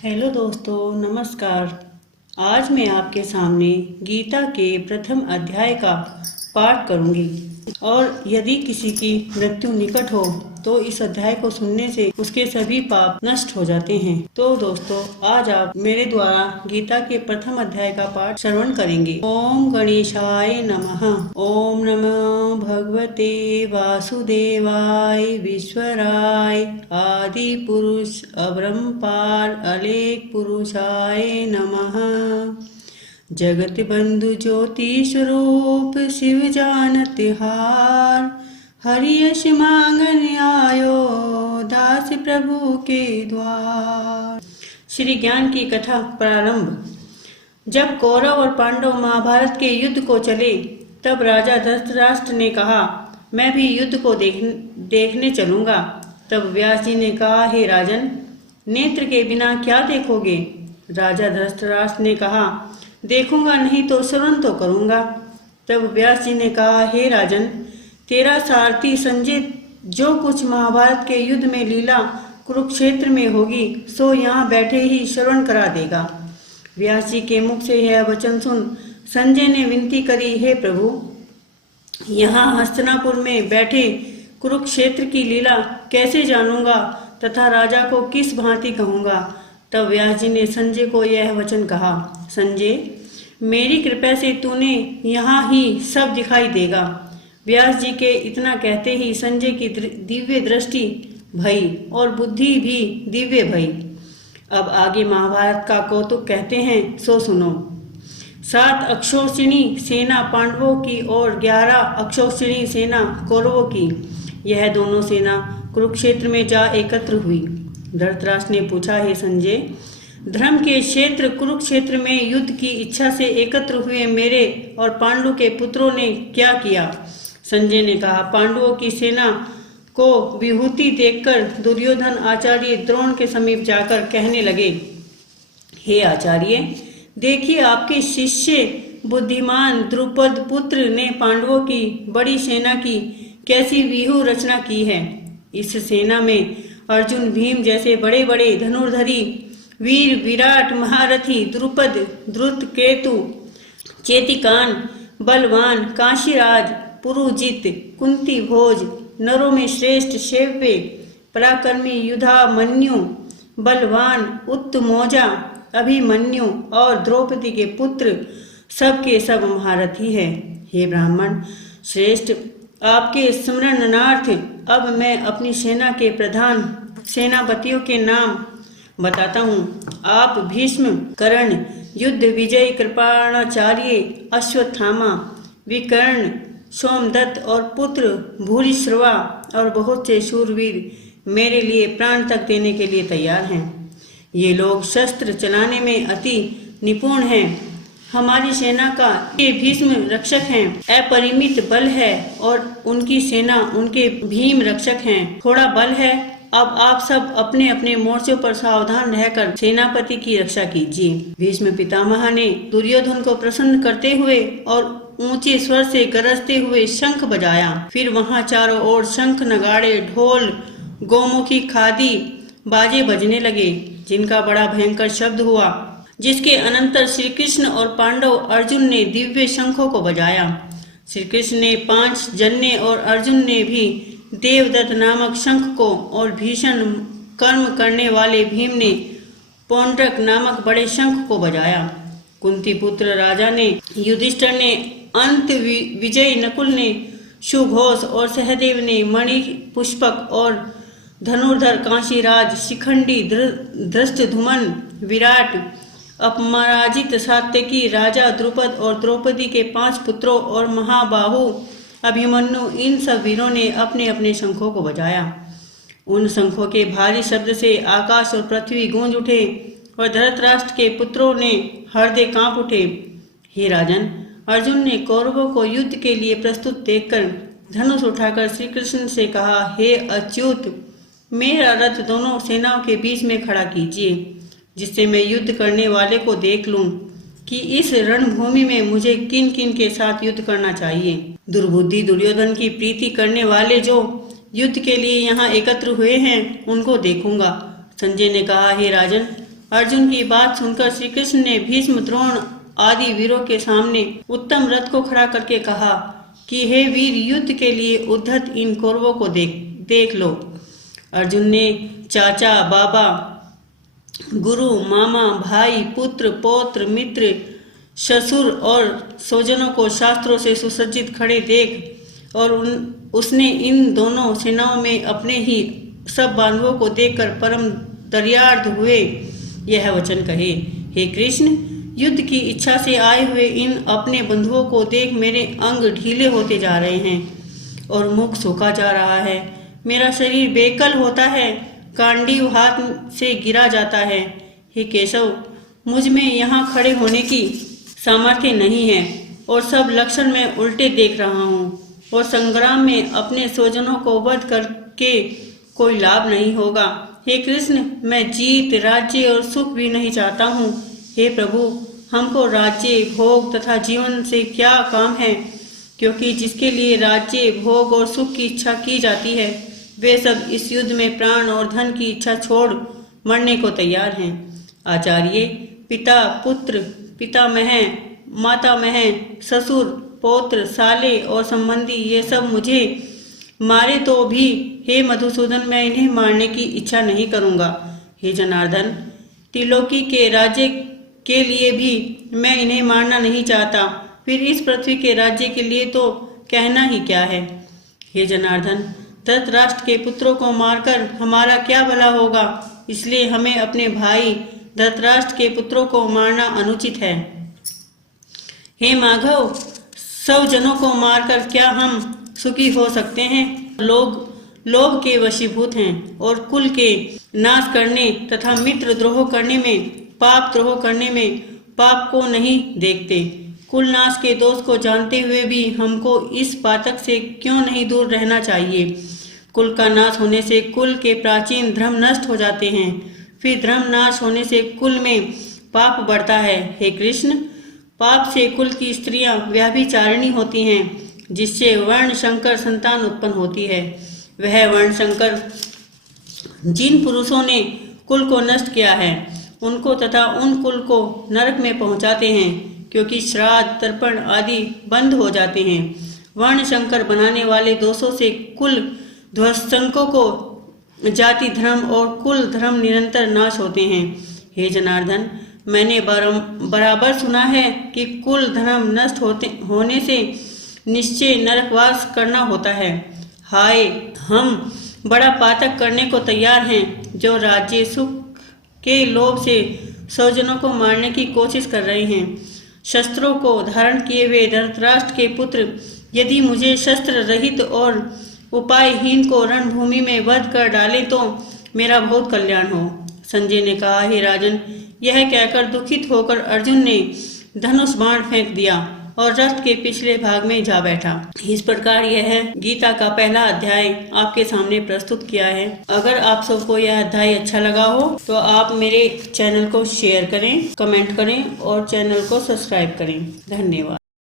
Hello दोस्तों, नमस्कार। आज मैं आपके सामने गीता के प्रथम अध्याय का पाठ करूंगी और यदि किसी की मृत्यु निकट हो तो इस अध्याय को सुनने से उसके सभी पाप नष्ट हो जाते हैं। तो दोस्तों, आज आप मेरे द्वारा गीता के प्रथम अध्याय का पाठ श्रवण करेंगे। ओम गणेशाय नमः। ओम नमो भगवते वासुदेवाय विश्वराय आदि पुरुष अब्रह्मपार अलेख पुरुषाय नमः। जगत बंधु ज्योति स्वरूप शिव जानत हार, हरि यश मांगन आयो दास प्रभु के द्वार। श्री ज्ञान की कथा प्रारंभ। जब कौरव और पांडव महाभारत के युद्ध को चले तब राजा धृतराष्ट्र ने कहा, मैं भी युद्ध को देखने चलूंगा। तब व्यास जी ने कहा, हे राजन, नेत्र के बिना क्या देखोगे? राजा धृतराष्ट्र ने कहा, देखूंगा नहीं तो श्रवण तो करूंगा। तब व्यास जी ने कहा, हे राजन, तेरा सारथी संजय जो कुछ महाभारत के युद्ध में लीला कुरुक्षेत्र में होगी सो यहाँ बैठे ही श्रवण करा देगा। व्यास जी के मुख से यह वचन सुन संजय ने विनती करी, हे प्रभु, यहाँ हस्तिनापुर में बैठे कुरुक्षेत्र की लीला कैसे जानूंगा तथा राजा को किस भांति कहूँगा। तब व्यास जी ने संजय को यह वचन कहा, संजय, मेरी कृपा से तूने यहाँ ही सब दिखाई देगा। व्यास जी के इतना कहते ही संजय की दिव्य दृष्टि भई और बुद्धि भी दिव्य भई। अब आगे महाभारत का कौतुक कहते हैं, सो सुनो। 7 अक्षौहिणी सेना पांडवों की और 11 अक्षौहिणी सेना कौरवों की, यह दोनों सेना कुरुक्षेत्र में जा एकत्र हुई। धृतराष्ट्र ने पूछा, हे संजय, धर्म के क्षेत्र कुरुक्षेत्र में युद्ध की इच्छा से एकत्र हुए मेरे और पांडु के पुत्रों ने क्या किया? संजय ने कहा, पांडवों की सेना को विभूति देखकर दुर्योधन आचार्य द्रोण के समीप जाकर कहने लगे, हे आचार्य, देखिए आपके शिष्य बुद्धिमान द्रुपद पुत्र ने पांडवों की बड़ी सेना की कैसी व्यूह रचना की है। इस सेना में अर्जुन भीम जैसे बड़े बड़े धनुर्धरी वीर विराट महारथी द्रुपद द्रुत केतु चेतिकान बलवान काशीराज पुरुजित कुंती भोज नरों में श्रेष्ठ शेव्य पराक्रमी युधामन्यु बलवान उत्तमौजा अभिमन्यु और द्रौपदी के पुत्र सबके सब महारथी है। हे ब्राह्मण श्रेष्ठ, आपके स्मरणार्थ अब मैं अपनी सेना के प्रधान सेनापतियों के नाम बताता हूँ। आप भीष्म, कर्ण, युद्ध विजय, कृपाणाचार्य, अश्वत्थामा, विकर्ण, सोमदत्त और पुत्र भूरिश्रवा और बहुत से शूरवीर मेरे लिए प्राण तक देने के लिए तैयार हैं। ये लोग शस्त्र चलाने में अति निपुण हैं। हमारी सेना का ये भीष्म रक्षक हैं, अपरिमित बल है और उनकी सेना उनके भीम रक्षक हैं, थोड़ा बल है। अब आप सब अपने अपने मोर्चों पर सावधान रहकर सेनापति की रक्षा कीजिए। भीष्म पितामह ने दुर्योधन को प्रसन्न करते हुए और ऊंचे स्वर से गरजते हुए शंख बजाया। फिर वहां चारों ओर शंख, नगाड़े, ढोल, गौमुखी खादी बाजे बजने लगे, जिनका बड़ा भयंकर शब्द हुआ, जिसके अनंतर श्री कृष्ण और पांडव अर्जुन ने दिव्य शंखों को बजाया। श्री कृष्ण ने 5 जन्य और अर्जुन ने भी देवदत्त नामक शंख को और भीषण कर्म करने वाले भीम ने पौंड्रक नामक बड़े शंख को बजाया। कुंती पुत्र राजा ने, युधिष्ठिर ने, अंत विजय नकुल ने, सुघोष और सहदेव ने, मणि पुष्पक और धनुर्धर काशीराज, शिखंडी धृष्टद्युम्न, विराट, अपराजित सात्यकी, राजा द्रुपद और द्रौपदी के 5 पुत्रों और महाबाहु अभिमन्यु, इन सब वीरों ने अपने अपने शंखों को बजाया। उन शंखों के भारी शब्द से आकाश और पृथ्वी गूंज उठे और धृतराष्ट्र के पुत्रों ने हृदय कांप उठे। हे राजन, अर्जुन ने कौरवों को युद्ध के लिए प्रस्तुत देखकर धनुष उठाकर श्री कृष्ण से कहा, हे अच्युत, मेरा रथ दोनों सेनाओं के बीच में खड़ा कीजिए, जिससे मैं युद्ध करने वाले को देख लूं कि इस रणभूमि में मुझे किन किन के साथ युद्ध करना चाहिए। दुर्बुद्धि दुर्योधन की प्रीति करने वाले जो युद्ध के लिए यहाँ एकत्र हुए हैं उनको देखूंगा। संजय ने कहा, हे राजन, अर्जुन की बात सुनकर श्री कृष्ण ने भीष्म, द्रोण आदि वीरों के सामने उत्तम रथ को खड़ा करके कहा कि हे वीर, युद्ध के लिए उद्धत इन कौरवों को देख लो। अर्जुन ने चाचा, बाबा, गुरु, मामा, भाई, पुत्र, पौत्र, मित्र, ससुर और स्वजनों को शास्त्रों से सुसज्जित खड़े देख और उसने इन दोनों सेनाओं में अपने ही सब बांधवों को देखकर परम दर्यार्थ हुए यह वचन कहे, हे कृष्ण, युद्ध की इच्छा से आए हुए इन अपने बंधुओं को देख मेरे अंग ढीले होते जा रहे हैं और मुख सूखा जा रहा है। मेरा शरीर बेकल होता है, कांडीव हाथ से गिरा जाता है। हे केशव, मुझ में यहाँ खड़े होने की सामर्थ्य नहीं है और सब लक्षण मैं उल्टे देख रहा हूँ और संग्राम में अपने स्वजनों को वध करके कोई लाभ नहीं होगा। हे कृष्ण, मैं जीत, राज्य और सुख भी नहीं चाहता हूँ। हे प्रभु, हमको राज्य, भोग तथा जीवन से क्या काम है, क्योंकि जिसके लिए राज्य, भोग और सुख की इच्छा की जाती है वे सब इस युद्ध में प्राण और धन की इच्छा छोड़ मरने को तैयार हैं। आचार्य, पिता, पुत्र, पितामह, मातामह, ससुर, पौत्र, साले और संबंधी ये सब मुझे मारे तो भी हे मधुसूदन, मैं इन्हें मारने की इच्छा नहीं करूँगा। हे जनार्दन, त्रिलोकी के राज्य के लिए भी मैं इन्हें मारना नहीं चाहता, फिर इस पृथ्वी के राज्य के लिए तो कहना ही क्या है। हे जनार्दन, धृतराष्ट्र के पुत्रों को मारकर हमारा क्या भला होगा, इसलिए हमें अपने भाई धृतराष्ट्र के पुत्रों को मारना अनुचित है। हे माधव, सब जनों को मारकर क्या हम सुखी हो सकते हैं? लोभ के वशीभूत हैं और कुल के नाश करने तथा मित्र द्रोह करने में, पाप द्रोह करने में पाप को नहीं देखते। कुल नाश के दोष को जानते हुए भी हमको इस पातक से क्यों नहीं दूर रहना चाहिए। कुल का नाश होने से कुल के प्राचीन धर्म नष्ट हो जाते हैं, फिर धर्म नाश होने से कुल में पाप बढ़ता है। हे कृष्ण, पाप से कुल की स्त्रियां व्याभिचारिणी होती हैं, जिससे वर्ण संकर संतान उत्पन्न होती है। वह वर्ण संकर जिन पुरुषों ने कुल को नष्ट किया है उनको तथा उन कुल को नरक में पहुंचाते हैं, क्योंकि श्राद्ध, तर्पण आदि बंद हो जाते हैं। वर्ण संकर बनाने वाले दोषों से कुल ध्वस्तंकों को जाति धर्म और कुल धर्म निरंतर नाश होते हैं। हे जनार्दन, मैंने बराबर सुना है कि कुल धर्म नष्ट होने से निश्चय नरकवास करना होता है। हाय, हम बड़ा पातक करने को तैयार हैं, जो राज्य सुख के लोभ से स्वजनों को मारने की कोशिश कर रहे हैं। शस्त्रों को धारण किए हुए धृतराष्ट्र के पुत्र यदि मुझे शस्त्र रहित और उपायहीन को रणभूमि में वध कर डालें तो मेरा बहुत कल्याण हो। संजय ने कहा, हे राजन, यह कहकर दुखित होकर अर्जुन ने धनुष बाण फेंक दिया और रथ के पिछले भाग में जा बैठा। इस प्रकार यह गीता का पहला अध्याय आपके सामने प्रस्तुत किया है। अगर आप सबको यह अध्याय अच्छा लगा हो तो आप मेरे चैनल को शेयर करें, कमेंट करें और चैनल को सब्सक्राइब करें। धन्यवाद।